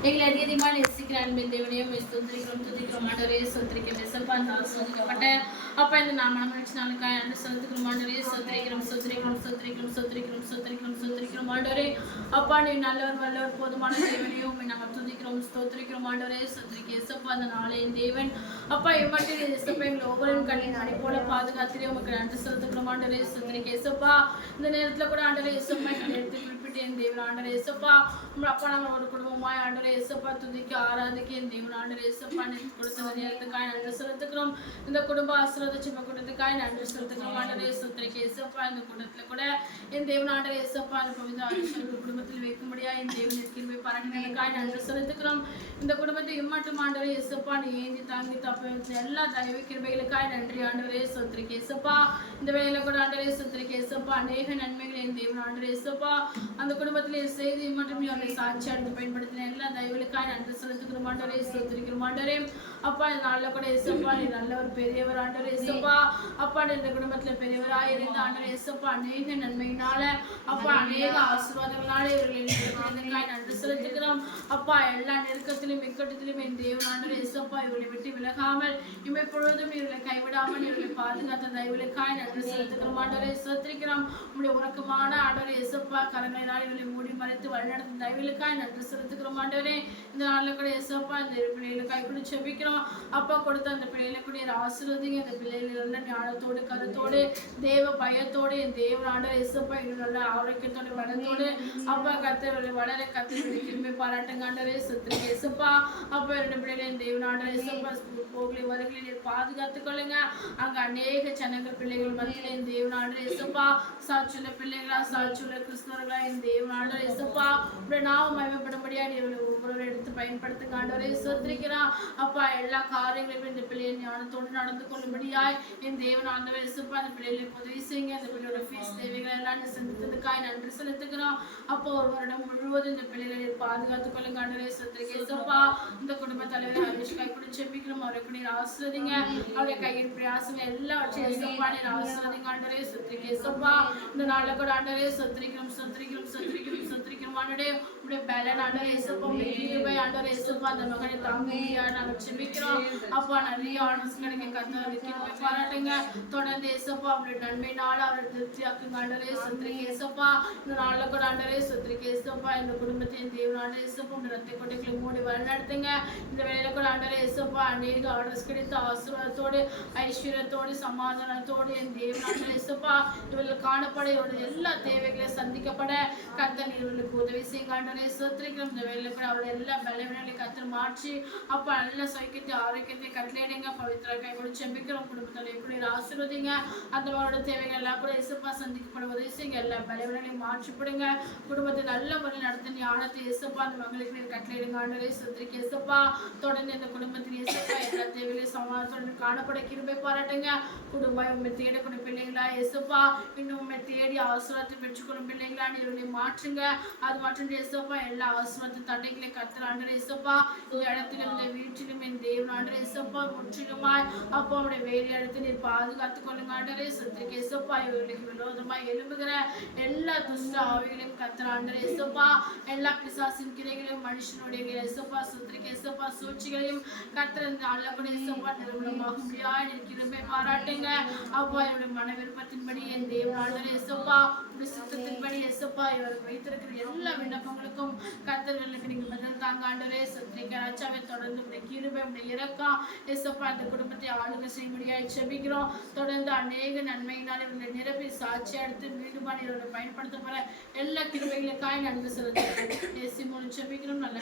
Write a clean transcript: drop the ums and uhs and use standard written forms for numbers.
எங்களை அதிகமாக நேசிக்கிற அன்பின் தேவனையும் ஸ்தோத்திரிக்கிறோம் துதிக்கிறோம் ஆண்டவரே ஸ்தோத்திரிக்கிறோம் இயேசப்பா இந்த ஆசீர்வதிக்கப்பட்ட அப்பா இந்த நான் மனமகிழ்ச்சி நாளுக்காக அன்று செலுத்துக்கிறோம் ஆண்டவரே ஸ்தோத்திரிக்கிறோம் ஸ்தோத்திரிக்கிறோம் ஸ்தோத்திரிக்கிறோம் ஸ்தோத்திரிக்கிறோம் ஸ்தோத்திரிக்கிறோம் ஸ்தோத்திரிக்கிறோம் ஆண்டவரே அப்பா நீ நல்லவர் வல்லவர் போதுமான தேவனையும் நாங்கள் துதிக்கிறோம் ஸ்தோத்திரிக்கிறோம் ஆண்டவரே ஸ்தோத்திரிக்க இயேசப்பா அந்த நாளையின் தேவன் அப்பா இம்மட்டில் இயேசப்பா எங்களை ஒவ்வொரு கண்ணின் அடி போல பாதுகாத்திரே உமக்கு நன்றி செலுத்துக்கிறோம் ஆண்டவரே ஸ்தோத்திரிக்க இயேசப்பா இந்த நேரத்தில் கூட ஆண்டவரே இயேசப்பா எங்களை எடுத்து குறிப்பிட்டு என் தேவன் ஆண்டவரே இயேசப்பா உங்கள் அப்பா நாங்கள் ஒரு குடும்பமாய் ஆண்டவரே இயேசப்பா துதிக்க ஆராதிக்க என் தேவன் ஆண்டவரே இயேசப்பா நீங்க கொடுத்த நேரத்துக்காக நன்றி செலுத்துக்கிறோம் இந்த குடும்ப ஆசீர்வாதம் கொடுத்ததுக்காக நன்றி செலுத்துக்கிறோம் ஆண்டவரே ஸ்தோத்திரிக்க இயேசப்பா இந்த குடும்பத்துல கூட என் தேவன் ஆண்டவரே இயேசப்பா அந்த பவித்திர ஆசீர்வாதம் குடும்பத்தில் வைக்கும்படியா என் தேவன் கிருபை பாராட்டினதுக்காக நன்றி செலுத்துக்கிறோம் இந்த குடும்பத்தை இம்மட்டும் ஆண்டவரே இயேசப்பா நீ ஏந்தி தாங்கி தப்ப எல்லா தயவு கிருபைகளுக்காக நன்றி ஆண்டவரே ஸ்தோத்திரிக்க இயேசப்பா இந்த வேலையில கூட ஆண்டவரே ஸ்தோத்திரிக்க இயேசப்பா அநேக நன்மைகளை என் தேவன் ஆண்டவரே இயேசப்பா அந்த குடும்பத்திலே செய்தி மற்றும் அவருடைய சாட்சி எடுத்து பயன்படுத்தின எல்லா தயவுகளுக்காக நன்றி செலுத்துக்கிறோம் ஆண்டவரே ஸ்தோத்திரிக்கிறோம் ஆண்டவரே அப்பா இந்த நாளில் கூட இயேசப்பா நீ நல்ல ஒரு பெரியவர் ஆண்டவரே இயேசப்பா அப்பா இந்த குடும்பத்துல பெரியவராக இருந்த ஆண்டவரே இயேசப்பா அநேக நன்மையினால அப்பா அநேக ஆசீர்வாதங்களால இவர்களை நன்றி செலுத்துகிறோம் அப்பா எல்லா நெருக்கத்திலும் இக்கட்டத்திலும் என் தேவன் ஆண்டவரே இயேசப்பா இவர்களை விட்டு விலகாமல் இமைப்பொழுதும் இவர்களை கைவிடாமல் இவர்களை பாதுகாத்த தயவுகளுக்காக நன்றி செலுத்துகிறோம் ஆண்டவரே ஸ்தோத்திரிக்கிறோம் உங்களுடைய உறக்கமான ஆண்டவரே இயேசப்பா கரங்களினால் இவர்களை மூடி மறைத்து வழிநடத்தும் தயவுகளுக்காக நன்றி செலுத்துகிறோம் ஆண்டவரே இந்த நாளில் கூட இயேசப்பா இந்த பிள்ளைகளுக்காக கூட செபிக்கிறோம் அப்பா கொடுத்த அந்த பிள்ளைகளை கூட ஆசீர்வதிங்க அந்த பிள்ளைகள் நல்ல ஞானத்தோடு கருத்தோடு தேவ பயத்தோடு என் தேவன் ஆண்டவர் இயேசப்பா இன்னும் நல்ல ஆரோக்கியத்தோடு வளத்தோடு அப்பா கர்த்தர் வளர கர்த்தர் திரும்பி பாராட்டுங்க ஆண்டவரே சுத்திரிக்க இயேசப்பா அப்பா ரெண்டு பிள்ளைகள் என் தேவன் ஆண்டவர் இயேசப்பா போகலை வருகளை பாதுகாத்துக் கொள்ளுங்க அங்க அநேக ஜனங்கள் பிள்ளைகள் மத்தியில என் தேவன் ஆண்டவர் இயேசப்பா சாட்சியுள்ள பிள்ளைகளா சாட்சியுள்ள கிறிஸ்தவர்களா என் தேவன் ஆண்டவர் இயேசப்பா உடைய நாமம் மகிமைப்படும்படியா இவர்களை ஒவ்வொரு எடுத்து பயன்படுத்துங்க ஆண்டவரே ஸ்தோத்திரிக்கிறான் அப்பா எல்லா காரியங்களும் இந்த பிள்ளையை ஞானத்தோடு நடந்து கொள்ளும்படியாய் என் தேவன் ஆண்டவர் இயேசப்பா அந்த பிள்ளைகளுக்கு உதவி செய்யுங்க அந்த பிள்ளையோட ஃபீஸ் தேவைகள் எல்லாம் சந்தித்ததுக்காய் நன்றி செலுத்துகிறோம் அப்போ ஒரு வருடம் முழுவதும் இந்த பிள்ளைகளை பாதுகாத்துக் கொள்ளுங்க ஆண்டவரே ஸ்தோத்திரிக்க இயேசப்பா இந்த குடும்ப தலைவர் ஹரிஷ்காய் கூட செபிக்கிறோம் அவரை கூட நீர் ஆசீர்வதிங்க அவருடைய கையின் பிரயாசங்க எல்லாவற்றையும் இயேசப்பா நீர் ஆசீர்வதிங்க ஆண்டவரே ஸ்தோத்திரிக்க இயேசப்பா இந்த நாள்ல கூட ஆண்டவரே ஸ்தோத்திரிக்கிறோம் ஸ்தோத்திரிக்கிறோம் ஸ்தோத்திரிக்கிறோம் ஸ்தோத்திரிக்கிறோம் ஆண்டவரே உடைய பலன் ஆண்டவரே இயேசப்பா உடைய கிருபை ஆண்டவரே இயேசப்பா அந்த மகனை தாங்கும்படியா நாங்கள் செபிக்கிறோம் அப்பா நிறைய ஆனஸ்களுக்கு கர்த்தர் கிருபை பாராட்டுங்க தொடர்ந்து இயேசப்பா அவருடைய நன்மையினால அவரை திருப்தியாக்குங்க ஆண்டவரே ஸ்தோத்திரிக்க இயேசப்பா இந்த நாள்ல கூட ஆண்டவரே ஸ்தோத்திரிக்க இயேசப்பா இந்த குடும்பத்தின் தேவன் ஆண்டவரே இயேசப்பா உடைய ரத்த கொட்டைகளை மூடி வழிநடத்துங்க இந்த வேளையில கூட ஆண்டவரே இயேசப்பா அநேக ஆர்டர்ஸ் கிடைத்த ஆசீர்வாதத்தோடு ஐஸ்வர்யத்தோடு சமாதானத்தோடு என் தேவன் ஆண்டவரே இயேசப்பா இவர்கள் காணப்பட இவருடைய எல்லா தேவைகளையும் சந்திக்கப்பட கர்த்தர் இவர்களுக்கு உதவி செய்யுங்க ஆண்டவரே ஸ்தோத்திரிக்கிறோம் இந்த வேளையில கூட அவருடைய எல்லா பலவீனங்களை கர்த்தர் மாற்றி அப்பா நல்ல சௌக்கியத்தை ஆரோக்கியத்தை கட்டளையிடுங்க பவித்திர கை கூட செபிக்கிறோம் குடும்பத்தில் எப்படி ஆசீர்வதிங்க அந்த அவரோட தேவைகள் எல்லாம் கூட இயேசப்பா சந்திக்கப்பட உதவி செய்யுங்க எல்லா பலவீனங்களையும் மாற்றிப்படுங்க குடும்பத்தை நல்ல முறையில் நடத்த ஞானத்தை இயேசப்பா அந்த மகளுக்கு நீர் கட்டளையிடுங்க ஆண்டவரே ஸ்தோத்திரிக்க இயேசப்பா தொடர்ந்து இந்த குடும்பத்தின் இயேசப்பா எல்லா தேவைகளையும் சமாதானத்துடன் காணப்பட கிருபை பாராட்டுங்க குடும்பம் உண்மை தேடக்கூடிய பிள்ளைங்களா இயேசப்பா இன்னும் உண்மை தேடி ஆசீர்வாதத்தை பெற்றுக்கொள்ளும் பிள்ளைங்களா நீருடைய மாற்றுங்க அது மற்றும் இயேசப்பா எல்லா ஆசீர்வாத தடைகளை கர்த்தர் ஆண்டவரே இயேசப்பா இந்த இடத்திலும் இந்த வீட்டிலும் என் தேவன் ஆண்டவரே இயேசப்பா முற்றிலுமாய் அப்பா அவருடைய வேறு இடத்தை நீர் பாதுகாத்துக் கொள்ளுங்க ஆண்டவரே ஸ்தோத்திரிக்க இயேசப்பா இவர்களுக்கு விரோதமாய் எழும்புகிற எல்லா துஷ்ட ஆவிகளையும் கர்த்தர் ஆண்டவரே இயேசப்பா எல்லா பிசாசின் கிரைகளையும் மனுஷனுடைய இயேசப்பா ஸ்தோத்திரிக்க இயேசப்பா சூழ்ச்சிகளையும் கர்த்தர் இந்த அல்லக்கூடிய இயேசப்பா நிறுவனமாக முடியாது கிருபை பாராட்டுங்க அப்பா என்னுடைய மன விருப்பத்தின்படி என் தேவன் ஆண்டவரே இயேசப்பா சித்தத்தின்படி இயேசப்பா இவர்கள் வைத்திருக்கிற எல்லா விண்ணப்பங்களுக்கும் கர்த்தர்களுக்கு நீங்க பதில் தாங்க ஆண்டவரே ஸ்தோத்திரிக்க ராஜாவை தொடர்ந்து உடைய கிருபை உடைய இரக்கம் இயேசப்பா இந்த குடும்பத்தை ஆளுகை செய்யும்படியாய் செபிக்கிறோம் தொடர்ந்து அநேக நன்மையினால் இவர்களை நிரப்பி சாட்சி எடுத்து மீண்டும் இவர்களை பயன்படுத்தப்பட எல்லா கிருபைகளுக்காய் நன்றி செலுத்துகிறோம் இயேசு மூலம் செபிக்கிறோம் நல்ல